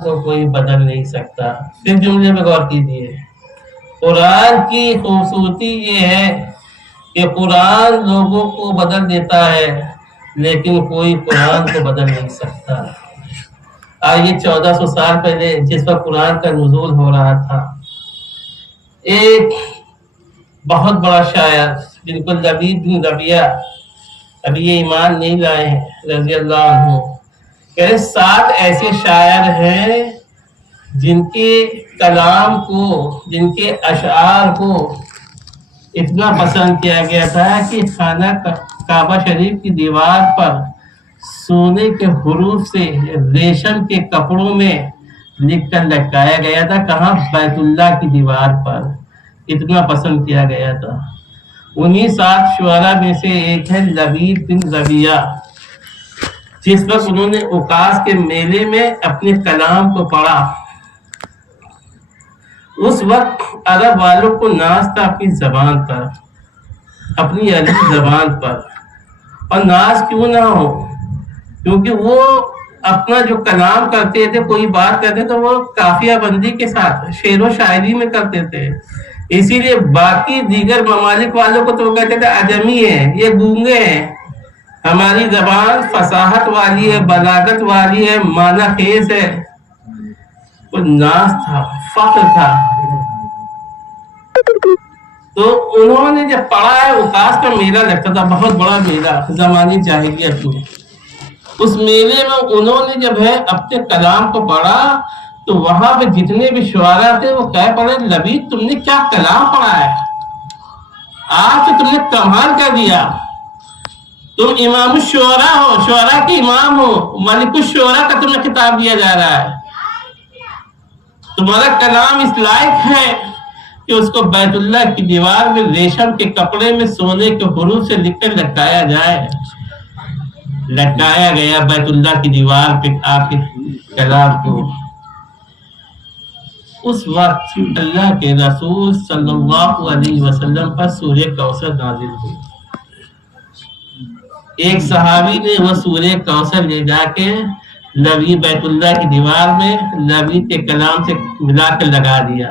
کو کوئی بدل نہیں سکتا. پھر جملے میں غور کیجیے. قرآن کی خوبصورتی یہ ہے کہ قرآن لوگوں کو بدل دیتا ہے لیکن کوئی قرآن کو بدل نہیں سکتا. آئیے 1400 سال پہلے جس وقت قرآن کا نزول ہو رہا تھا، ایک بہت بڑا شاعر جن کو لبید بن ربیہ ابھی یہ ایمان نہیں لائے ہیں رضی اللہ عنہ، کہ 7 ایسے شاعر ہیں جن کے کلام کو، جن کے اشعار کو اتنا پسند کیا گیا تھا کہ خانہ کعبہ شریف کی دیوار پر سونے کے حروف سے ریشم کے کپڑوں میں لکھ کر لٹکایا گیا تھا. کہاں؟ بیت اللہ کی دیوار پر. اتنا پسند کیا گیا تھا. انہی 7 شعراء میں سے ایک ہے لبید بن ربیہ. جس وقت انہوں نے اوقاس کے میلے میں اپنے کلام کو پڑھا، اس وقت عرب والوں کو ناز تھا اپنی زبان پر، اپنی عربی زبان پر. اور ناز کیوں نہ ہو، کیونکہ وہ اپنا جو کلام کرتے تھے، کوئی بات کرتے تو وہ قافیہ بندی کے ساتھ شعر و شاعری میں کرتے تھے. اسی لیے باقی دیگر ممالک والوں کو تو وہ کہتے تھے عجمی ہیں، یہ گونگے ہیں. ہماری زبان فصاحت والی ہے، بلاغت والی ہے، معنی خیز ہے. وہ ناز تھا، فخر تھا. تو انہوں نے جب پڑھا ہے، اوقاس کا میلہ لگتا تھا، بہت بڑا میلہ زمانی جاہلیت میں. اس میلے میں انہوں نے جب ہے اپنے کلام کو پڑھا تو وہاں پہ جتنے بھی شعراء تھے وہ کہہ پڑے لبید تم نے کیا کلام پڑھا ہے، آج تو تم نے کمال کر دیا. تم امام الشعراء ہو، شعراء کے امام ہو، ملک الشعراء کا تمہیں خطاب دیا جا رہا ہے. تمہارا کلام اس لائق ہے کہ اس کو بیت اللہ کی دیوار میں ریشم کے کپڑے میں سونے کے حروف سے لکھ کر لٹکایا جائے. لٹکایا گیا بیت اللہ کی دیوار پہ آپ کے کلام کو. اس وقت اللہ کے رسول صلی اللہ علیہ وسلم پر سورہ کوثر نازل ہوئی. ایک صحابی نے وہ سورہ کوثر لے جا کے لبید بیت اللہ کی دیوار میں لبید کے کلام سے ملا کر لگا دیا.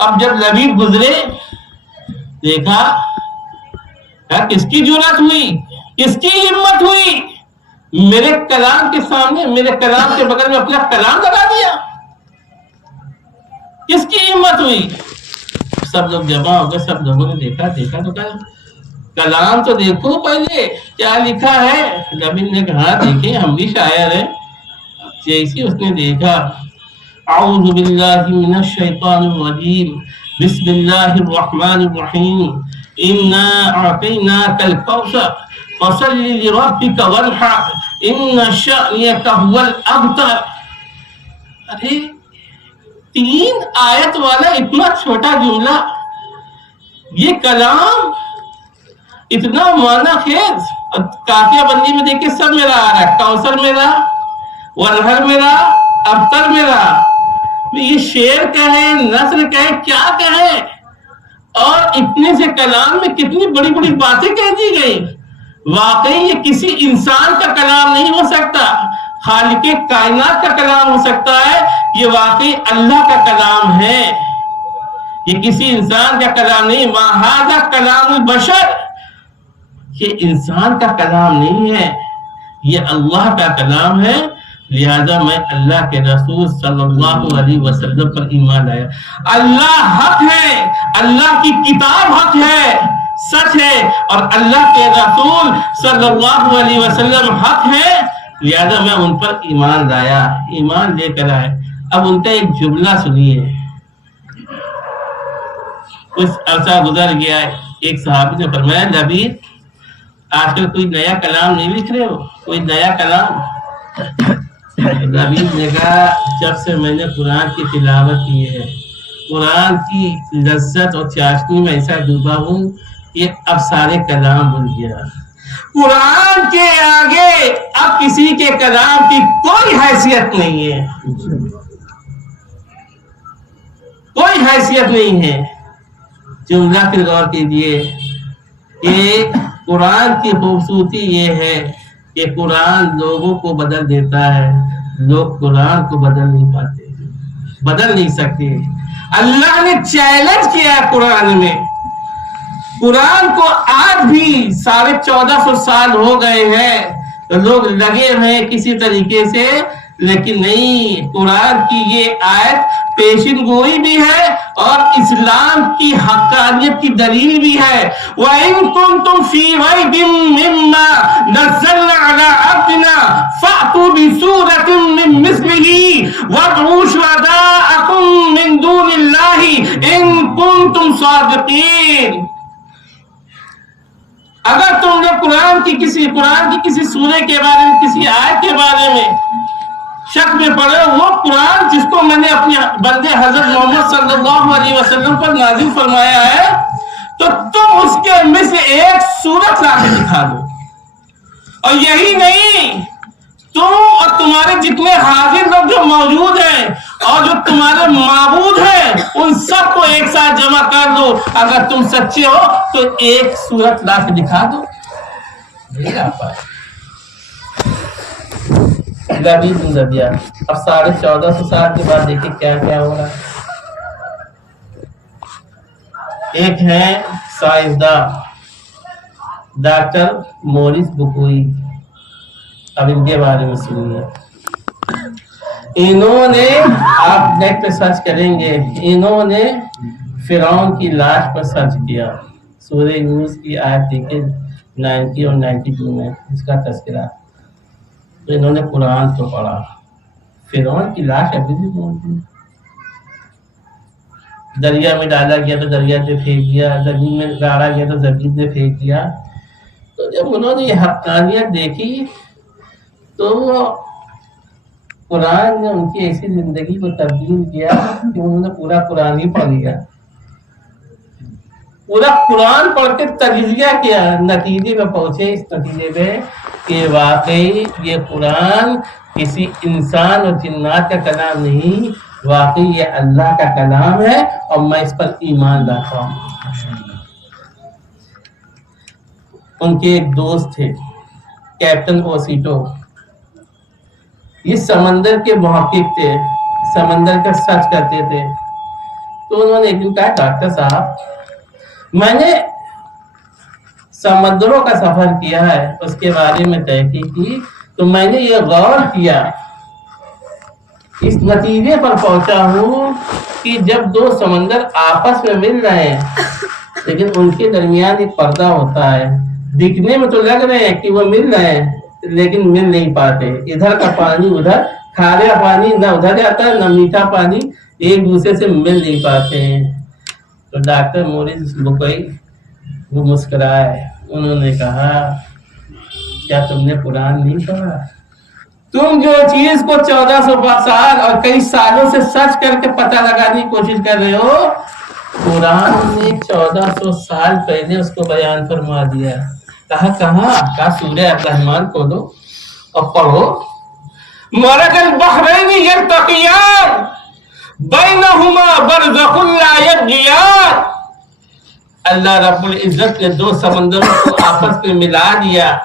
اب جب لبید گزرے دیکھا کس کی جرأت ہوئی، کس کی ہمت ہوئی میرے کلام کے سامنے، میرے کلام کے بغل میں اپنا کلام لگا دیا. کس کی ہمت ہوئی؟ سب لوگ جمع ہو گئے. سب لوگوں نے دیکھا تو کہا کلام تو دیکھو پہلے کیا لکھا ہے. لبید نے کہا دیکھیں ہم بھی شاعر ہیں. جیسے اس نے دیکھا اعوذ باللہ من الشیطان الرجیم بسم اللہ الرحمن الرحیم انا اعطیناک الکوثر فصل لربک وانحر ان شانئک هو الابتر. ارے 3 آیت والا اتنا چھوٹا جملہ، یہ کلام اتنا معنی خیز. قافیہ بندی میں دیکھیں سب میرا آ رہا ہے، کوثر میرا، وانحر میرا، ابتر میرا. یہ شعر کہیں، نثر کہیں، کیا کہیں، اور اتنے سے کلام میں کتنی بڑی بڑی باتیں کہہ دی گئی. واقعی یہ کسی انسان کا کلام نہیں ہو سکتا، خالق کائنات کا کلام ہو سکتا ہے. یہ واقعی اللہ کا کلام ہے، یہ کسی انسان کا کلام نہیں. ما ھذا کلام البشر، یہ انسان کا کلام نہیں ہے، یہ اللہ کا کلام ہے. لہذا میں اللہ کے رسول صلی اللہ علیہ وسلم پر ایمان لایا. اللہ حق ہے، اللہ کی کتاب حق ہے، سچ ہے، اور اللہ کے رسول صلی اللہ علیہ وسلم حق ہے. لہذا میں ان پر ایمان لایا، ایمان لے کر آئے. اب ان کا ایک جملہ سنیے. کچھ عرصہ گزر گیا ہے، ایک صحابی نے فرمایا لبید آج کل کوئی نیا کلام نہیں لکھ رہے ہو، کوئی نیا کلام؟ لبید نے کہا جب سے میں نے قرآن کی تلاوت کی ہے، قرآن کی لذت اور چاشنی میں ایسا ڈوبا ہوں کہ اب سارے کلام بھول گیا. قرآن کے آگے اب کسی کے کلام کی کوئی حیثیت نہیں ہے، کوئی حیثیت نہیں ہے. جملہ پھر غور کیجیے کہ قرآن کی خوبصورتی یہ ہے کہ قرآن لوگوں کو بدل دیتا ہے لوگ قرآن کو بدل نہیں پاتے، بدل نہیں سکتے۔ اللہ نے چیلنج کیا ہے قرآن میں، قرآن کو آج بھی 1450 سال ہو گئے ہیں تو لوگ لگے ہوئے کسی طریقے سے، لیکن نہیں، قرآن کی یہ آیت پیشن گوئی بھی ہے اور اسلام کی حقانیت کی دلیل بھی ہے۔ وَإِن كُنتُمْ فِي رَيْبٍ مِّمَّا نَزَّلْنَا عَلَىٰ عَبْدِنَا فَأْتُوا بِسُورَةٍ مِّن مِّثْلِهِ وَادْعُوا شُهَدَاءَكُم مِّن دُونِ اللَّهِ إِن كُنتُمْ صَادِقِينَ۔ اگر تم نے قرآن کی کسی سورے کے بارے میں، کسی آیت کے بارے میں شک میں پڑے، وہ قرآن جس کو میں نے اپنے بندے حضرت محمد صلی اللہ علیہ وسلم پر نازل فرمایا ہے، تو تم اس کے مثل ایک سورت لا کے دکھا دو۔ اور یہی نہیں، تم اور تمہارے جتنے حاضر لوگ جو موجود ہیں اور جو تمہارے معبود ہیں، ان سب کو ایک ساتھ جمع کر دو، اگر تم سچے ہو تو ایک سورت لا کے دکھا دو۔ نہیں آ پائے۔ اب 1450 سال کے بعد دیکھیں کیا کیا ہو رہا ہے۔ ایک ہے سائنسداں ڈاکٹر مورس بکوئی، اب ان کے بارے میں سنیے۔ انہوں نے، آپ نیٹ پہ سرچ کریں گے، انہوں نے فرعون کی لاش پر سرچ کیا، سورہ یونس کی آیت دیکھیں 90 اور 92 میں اس کا تذکرہ، تو انہوں نے قرآن کو پڑھا، فرعون کی لاش ابھی بھی موجود ہے، دریا میں ڈالا گیا تو دریا نے پھینک دیا، زمین میں گاڑا گیا تو زمین نے پھینک دیا۔ تو جب انہوں نے یہ حقانیت دیکھی تو قرآن نے ان کی ایسی زندگی کو تبدیل کیا کہ انہوں نے پورا قرآن ہی پڑھ لیا، پورا قرآن پڑھ کے تجزیہ کیا، نتیجے میں پہنچے، اس نتیجے میں کہ واقعی یہ قرآن کسی انسان اور جنات کا کلام نہیں، واقعی یہ اللہ کا کلام ہے اور میں اس پر ایمان لاتا ہوں۔ ان کے ایک دوست تھے کیپٹن اوسیٹو، یہ سمندر کے محقق تھے، سمندر کا سرچ کرتے تھے۔ تو انہوں نے ایک دن کہا، ڈاکٹر صاحب میں نے سمندروں کا سفر کیا ہے، اس کے بارے میں تحقیق کی، تو میں نے یہ غور کیا، اس نتیجے پر پہنچا ہوں کہ جب دو سمندر آپس میں مل رہے ہیں لیکن ان کے درمیان ایک پردہ ہوتا ہے، دکھنے میں تو لگ رہے ہیں کہ وہ مل رہے ہیں لیکن مل نہیں پاتے، ادھر کا پانی ادھر، کھارا پانی نہ ادھر جاتا ہے نہ میٹھا پانی، ایک دوسرے سے مل نہیں پاتے ہیں۔ تو ڈاکٹر مورس بکوئی وہ مسکرائے، انہوں نے کہا، کیا تم نے قرآن نہیں پڑھا؟ تم جو چیز کو 1400 سال اور کئی سالوں سے سرچ کر کے پتہ لگانے کی کوشش کر رہے ہو، قرآن نے 1400 سال پہلے اس کو بیان فرما دیا۔ کہا سورہ الرحمن کھولو اور پڑھو، مرج البحرین یلتقیان بینہما برزخ لا یبغیان۔ اللہ رب العزت نے دو سمندروں کو آپس میں ملا دیا،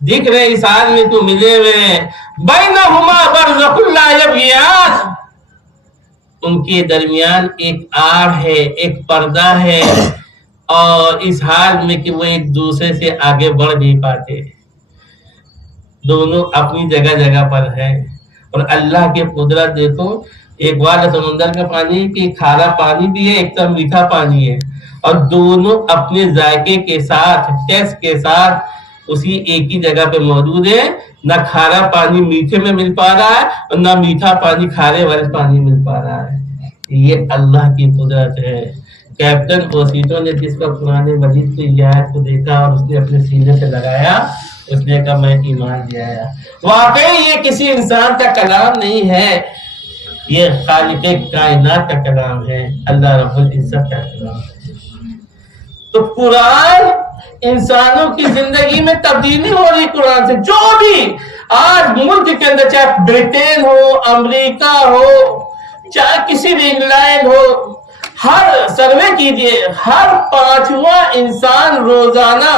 دکھ رہے اس حال میں تو ملے ہوئے، بینہما برزخ لا یبغیان، ان کے درمیان ایک آڑ ہے، ایک پردہ ہے، اور اس حال میں کہ وہ ایک دوسرے سے آگے بڑھ نہیں پاتے، دونوں اپنی جگہ جگہ پر ہے۔ اور اللہ کی قدرت دیکھو، ایک بار سمندر کا پانی کہ کھارا پانی بھی ہے، ایک طرف میٹھا پانی ہے، اور دونوں اپنے ذائقے کے ساتھ، ٹیسٹ کے ساتھ اسی ایک ہی جگہ پہ موجود ہے، نہ کھارا پانی میٹھے میں مل پا رہا ہے اور نہ میٹھا پانی کھارے والے پانی مل پا رہا ہے۔ یہ اللہ کی قدرت ہے۔ کیپٹن اوسیٹو نے جس پر قرآن مجید کی آیت کو دیکھا اور اس نے اپنے سینے سے لگایا، اس نے کہا میں ایمان لے آیا۔ واقعی یہ کسی انسان کا کلام نہیں ہے، یہ خالق کائنات کا کلام ہے، اللہ رب العزت کا کلام ہے۔ تو قرآن انسانوں کی زندگی میں تبدیلی ہو رہی قرآن سے۔ جو بھی آج ملک کے اندر، چاہے برطین ہو، امریکہ ہو، چاہے کسی بھی انگلینڈ ہو، ہر سروے کیجئے، ہر 5واں انسان روزانہ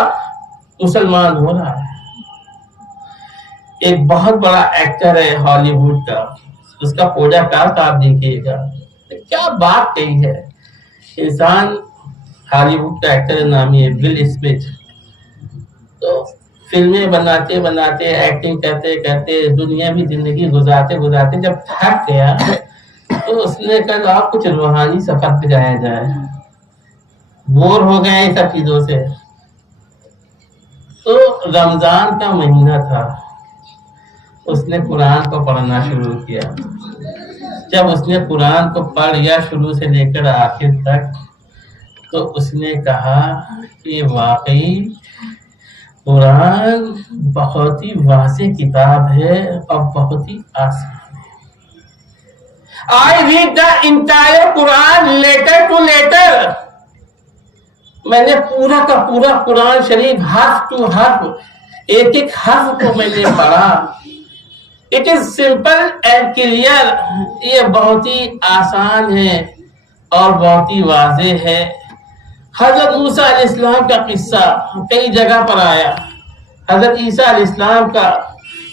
مسلمان ہو رہا ہے۔ ایک بہت بڑا ایکٹر ہے ہالی ووڈ کا، اس کا پوجا کاسٹ آپ دیکھیے گا، کیا بات کہی ہے انسان. ہالی ووڈ کا ایکٹر نامی ہے ول اسمتھ. تو فلمیں بناتے بناتے ایکٹنگ کرتے کرتے دنیا میں زندگی گزارتے گزارتے جب تھک گیا تو اس نے کہا کچھ روحانی سفر پہ جایا جائے، بور ہو گئے ان سب چیزوں سے. تو رمضان کا مہینہ تھا، اس نے قرآن کو پڑھنا شروع کیا. جب اس نے قرآن کو پڑھ لیا شروع سے لے کر آخر تک، تو اس نے کہا کہ واقعی قرآن بہت ہی واضح کتاب ہے اور بہت ہی آسان ہے. I read the entire Quran letter to letter. میں نے پورا کا پورا قرآن شریف حرف ٹو حرف، ایک ایک حرف کو میں نے پڑھا. It is simple and clear. یہ بہت ہی آسان ہے اور بہت ہی واضح ہے. حضرت موسیٰ علیہ السلام کا قصہ کئی جگہ پر آیا، حضرت عیسیٰ علیہ السلام کا.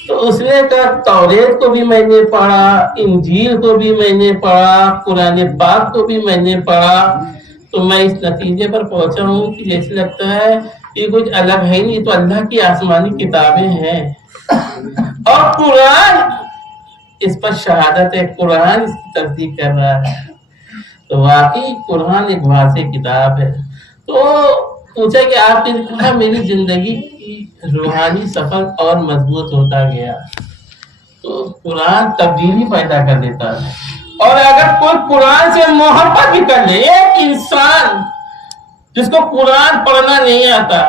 تو اس نے کہا توریت کو بھی میں نے پڑھا، انجیل کو بھی میں نے پڑھا، قرآن پاک کو بھی میں نے پڑھا. تو میں اس نتیجے پر پہنچا ہوں کہ جیسے لگتا ہے کہ کچھ الگ ہے نہیں، تو اللہ کی آسمانی کتابیں ہیں. اور قرآن اس پر شہادت ہے، قرآن اس کی تصدیق کر رہا ہے. تو واقعی قرآن ایک واضح کتاب ہے. تو پوچھا کہ آپ نے کہا میری زندگی کی روحانی سفر اور مضبوط ہوتا گیا. تو قرآن تبدیلی پیدا کر دیتا ہے. اور اگر کوئی قرآن سے محبت بھی کر لے، ایک انسان جس کو قرآن پڑھنا نہیں آتا